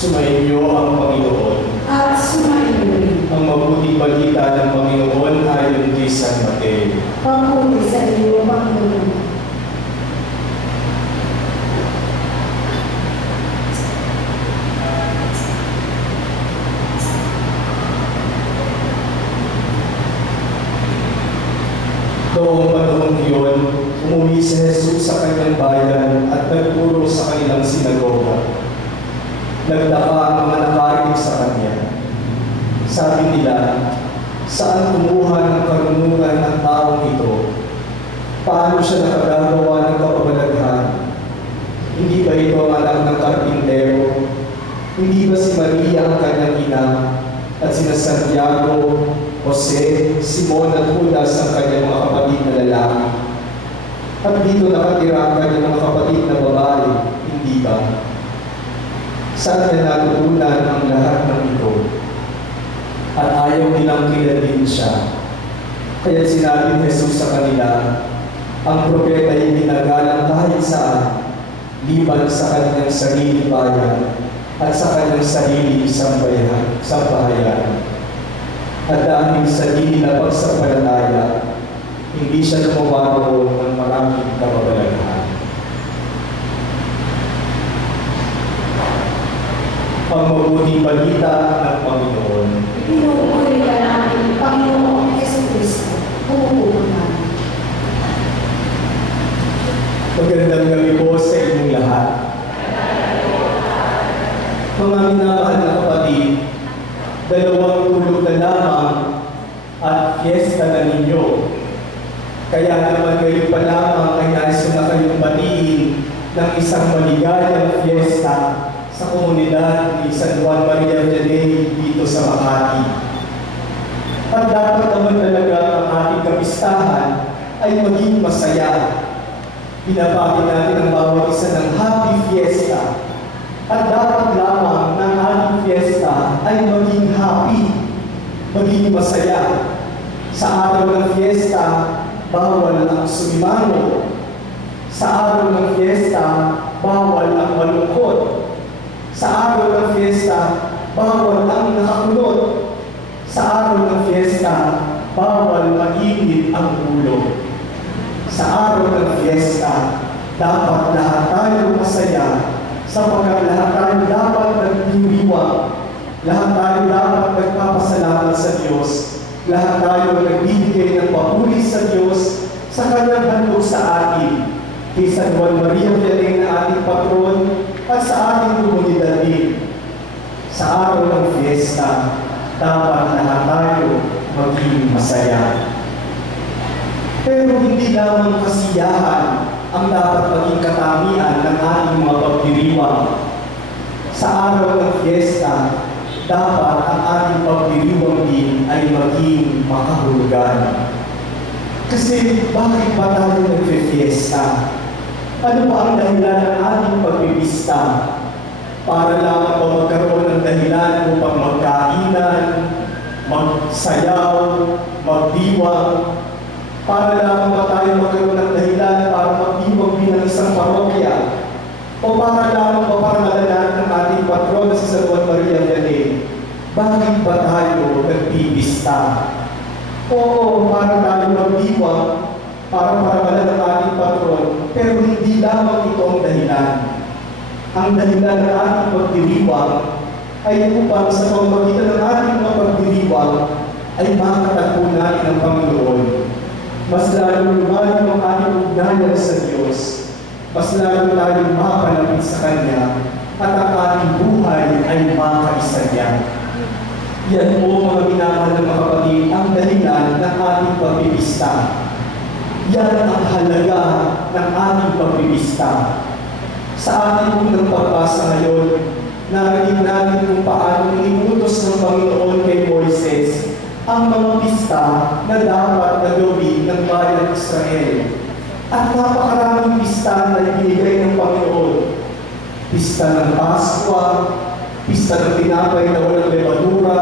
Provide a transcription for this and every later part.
Sumainyo ang Panginoon. At sumainyo rin. Ang mabuting balita ng Panginoon ayon kay San Mateo. Pagpuri sa iyo, Panginoon. Noong panahon iyon, umuwi si Jesus sa kanyang bayan at nagturo sa kanilang sinagoga. Nagtaka ang mga nakarinig sa kanya. Sabi nila, saan kumuha ng karunungan ng taong ito? Paano siya nakagagawa ng kapabalaghan? Hindi ba ito ang anak ng karpintero? Hindi ba si Maria ang kanyang ina at sina Santiago, Jose, Simon at Judas ang kanyang mga kapatid na lalaki? At dito nakatira ang kanyang mga kapatid na babae, hindi ba? Saan niya natutunan ang lahat ng ito? At ayaw nilang kilalanin siya. Kaya sinabi ni Jesus sa kanila, ang propeta ay ginagalang kahit saan, liban sa kanyang sarili bayan at sa kanyang sarili sambahayan. At dahil sa di na pagsampalataya, hindi siya lumawa roon ng maraming kababalaghan. Ang mabuting balita ng Panginoon. Pinupuri ka namin, Panginoong Jesucristo. Pumupunan namin. Magandang gabi po sa inyong lahat. Mga minamahal na kapatid, dalawang tulog na lamang at fiesta na ninyo. Kaya naman ngayon pa lamang ay nais na kayong batiin ng isang maligayang fiesta sa komunidad ni San Juan Maria Vianney dito sa Makati. At dapat naman talaga ang ating kapistahan ay maging masaya. Pinapakita natin ang bawat isa ng happy fiesta. At dapat lamang ng ating fiesta ay maging happy, maging masaya. Sa araw ng fiesta, bawal ang sumimano. Sa araw ng fiesta, bawal ang malungkot. Sa araw ng fiesta, bawal ang nakakulot. Sa araw ng fiesta, bawal mainit ang ulo. Sa araw ng fiesta, dapat lahat tayo masaya, sapagkat lahat tayo dapat nagdiriwang, lahat tayo dapat nagpapasalamat sa Diyos, lahat tayo nagbibigay ng papuri sa Diyos sa kanyang handog sa atin, kay San Juan Maria Vianney na ating patron at sa ating komunidad din. Sa araw ng fiesta, dapat lahat tayo maging masaya. Pero hindi lamang kasiyahan ang dapat maging katamian ng ating mga pagdiriwang. Sa araw ng fiesta, dapat ang ating pagdiriwang din ay maging makahulugan. Kasi bakit ba tayo nagfe-fiesta? Ano ba ang dahilan ng ating pagpipista? Para lamang ba magkaroon ng dahilan upang magkainan, magsayaw, magdiwang? Para lamang ba tayo magkaroon ng dahilan para magdiwang bilang isang parokya? O para lamang ba para malalaan ng ating patron na si San Juan Maria Vianney? Bakit ba tayo nagpipista? Oo, para tayo magdiwang, para malalaan ng ating patron, pero hindi lamang ito ang dahilan. Ang dahilan ng ating pagdiriwang ay upang sa pamamagitan ng ating mga pagdiriwang ay makatagpo natin ang Panginoon. Mas lalong lumalim ang ating ugnayan sa Diyos. Mas lalong tayong mapalapit sa Kanya at ang ating buhay ay makaisa niya. Yan po mga minamahal na mga kapatid ang dahilan ng ating pagpipista. Yan ang halaga ng ating pagpipista. Sa ating unang pagbasa ngayon, narinig natin kung paano inutos ng Panginoon kay Moises ang mga pista na dapat nagawin ng bayan ng Israel. At napakaraming pista na ibinigay ng Panginoon. Pista ng Paskwa, pista ng tinapay na walang levadura,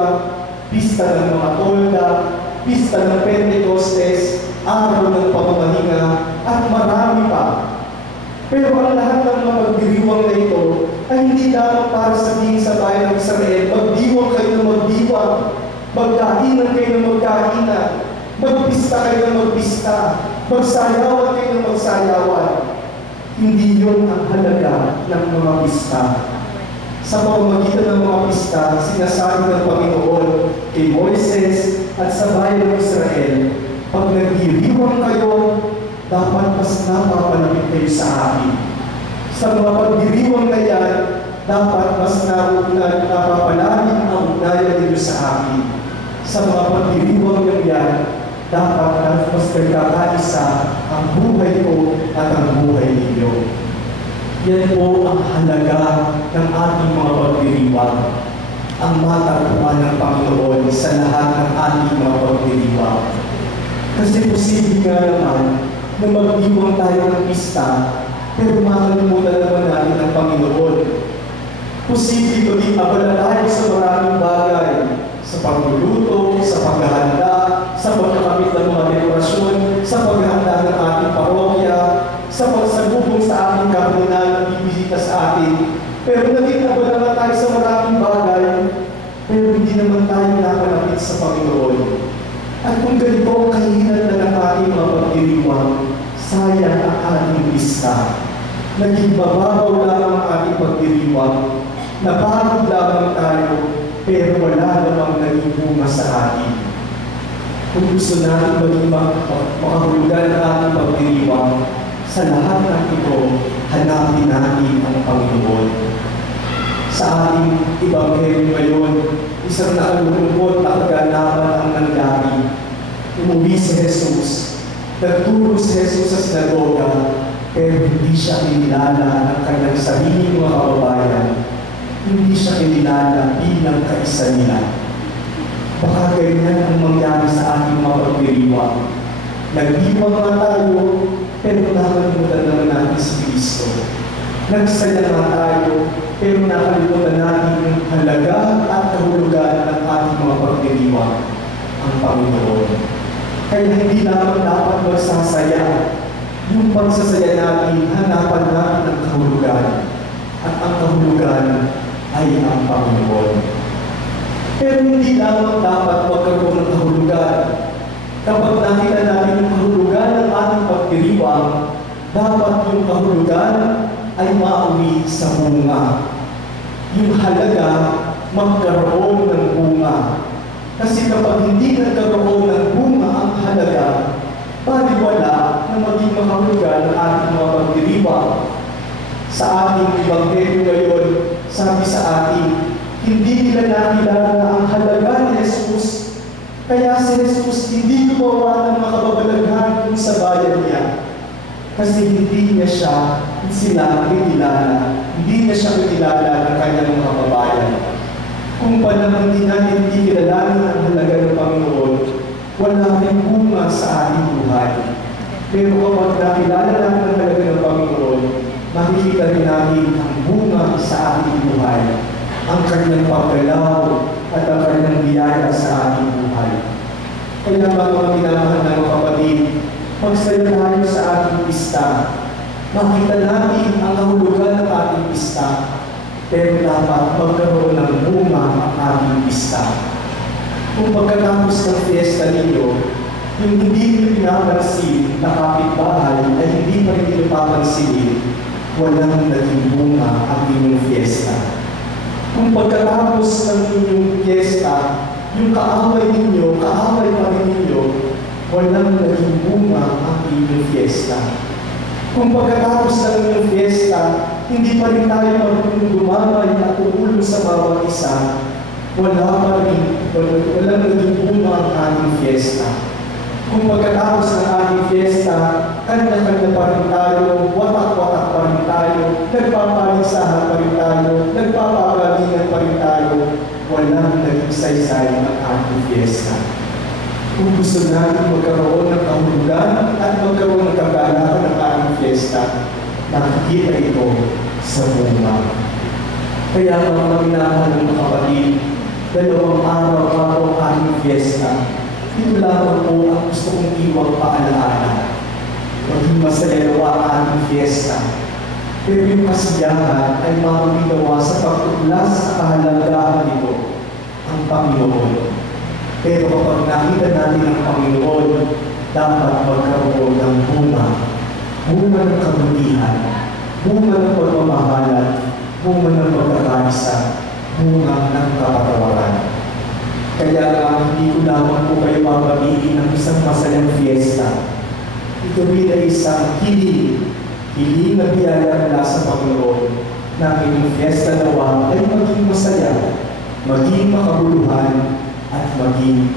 pista ng mga tolda, pista ng Pentecostes, araw ng pamamahinga, at marami pa. Pero ang lahat ng mga pagdiriwang na ito ay hindi lamang para sabihin sa bayan kayo magpista, magsayawan kayo ng magsayawan. Hindi yun ang halaga ng mga pista. Sa pamamagitan ng mga pista, sinasabi ng Panginoon kay Moises at sa bayan ng Israel, pag nagdiriwang kayo, dapat mas napapalapit kayo sa akin. Sa mga pagdiriwang na yan, dapat mas napapalalim ang ugnayan ninyo sa akin. Sa mga pagdiriwang na yan, dapat mas nagkakaisa ang buhay ko at ang buhay ninyo. Yan po ang halaga ng ating mga pagdiriwang. Ang matagpuan ng Panginoon sa lahat ng ating mga pagdiriwang. Kasi posible nga naman na magdiwang tayo ng pista, pero makalimutan naman natin ang Panginoon. Posible ko din abala tayo sa maraming bagay, sa pagluluto, sa paghahanda, sa pagkakamit ng mga dekorasyon, sa paghahanda ng ating parokya, sa pagsagubong sa ating kardinal na bibisita sa atin. Pero naging abala na tayo sa maraming bagay, pero hindi naman tayo nakalapit sa Panginoon. At kung ganito ang kahihinan na ng ating mga pagdiriwang, sayang ang ating pista. Naging mababaw lang ang ating pagdiriwang, napagod lamang tayo, pero wala namang naging bunga sa atin. Kung gusto natin maging makahulugan ang ating pagdiriwang, sa lahat ng ito, hanapin natin ang Panginoon. Sa ating Ebanghelyo ngayon, isang nakalulungkot na kaganapan ang nangyari. Umuwi si Jesus, nagturo si Jesus sa sinagoga, pero hindi siya kinilala ng kanyang sariling mga kababayan. Hindi siya kinilala bilang kaisa nila. Baka ganyan ang mangyari sa ating mga pagdiriwang. Nagdiwang nga tayo, pero nakalimutan naman natin si Kristo. Nagsaya nga tayo, pero nakalimutan natin yung halaga at kahulugan ng ating mga pagdiriwang, ang Panginoon. Kaya hindi naman dapat magsasaya. Yung pagsasaya natin, hanapan natin ang kahulugan. At ang kahulugan ay ang Panginoon. Pero hindi lamang dapat magkaroon ng kahulugan. Kapag nakita natin yung kahulugan ng ating pagdiriwang, dapat yung kahulugan ay mauwi sa bunga. Yung halaga, magkaroon ng bunga. Kasi kapag hindi nagkaroon ng bunga ang halaga, baliwala na maging makahulugan ng ating mga pagdiriwang. Sa ating Ebanghelyo ngayon, sabi sa atin, hindi nila nakilala na ang halaga ni Jesus. Kaya si Jesus hindi gumawa ng makababalaghan sa bayan niya. Kasi hindi niya sila kinilala. Hindi niya siya kinilala ng kanyang mga kababayan. Kung panahon din natin hindi kilalanin ang halaga ng Panginoon, wala rin bunga sa ating buhay. Pero kapag nakilala natin ang halaga ng Panginoon, makikita rin natin ang bunga sa ating buhay, ang kanyang paggalaw at ang kanyang biyaya sa ating buhay. Kaya mga minamahal ng mga kapatid, magsaya tayo sa ating pista. Makita natin ang kahulugan ng ating pista, pero dapat magkaroon ng bunga ang ating pista. Kung pagkatapos ng fiesta ninyo, yung hindi nyo pinapansin na kapitbahay ay hindi pa rin papansinin, walang naging bunga ang inyong fiesta. Kung pagkatapos ng inyong fiesta, yung kaaway ninyo, kaaway pa rin ninyo, walang naging bunga ang inyong fiesta. Kung pagkatapos ng inyong fiesta, hindi pa rin tayo marunong gumamay at tumulong sa bawat isa, walang naging bunga ang ating fiesta. Kung pagkatapos ng ating fiesta, kanya-kanya pa rin tayo, watak-watak pa rin tayo, nagpapalisahan pa rin tayo, nagpapagalingan pa rin tayo, walang naging saysay ang ating fiesta. Kung gusto natin magkaroon ng kahulugan at magkaroon ng kagalakan ng ating fiesta, nakikita ito sa bunga. Kaya mga minamahal ng mga kapatid, 2 araw bago ang ating fiesta, ito lamang po ang gusto kong iwang paalaala. Maging masaya ang ating fiesta. Pero yung kasiyahan ay makakagawa sa pagtuklas sa kahalagahan nito, ang Panginoon. Pero kapag nakita natin ang Panginoon, dapat magkaroon ng bunga ng kabutihan, bunga ng pagmamahalan, bunga ng pagkakaisa, bunga ng kapatawaran. Kaya nga, hindi ko lamang po kayo mababiin ng isang masayang fiesta. Ito bilang isang hiling na biyaya mula sa Panginoon na inyong fiesta nawa ay maging masaya, maging makabuluhan, at maging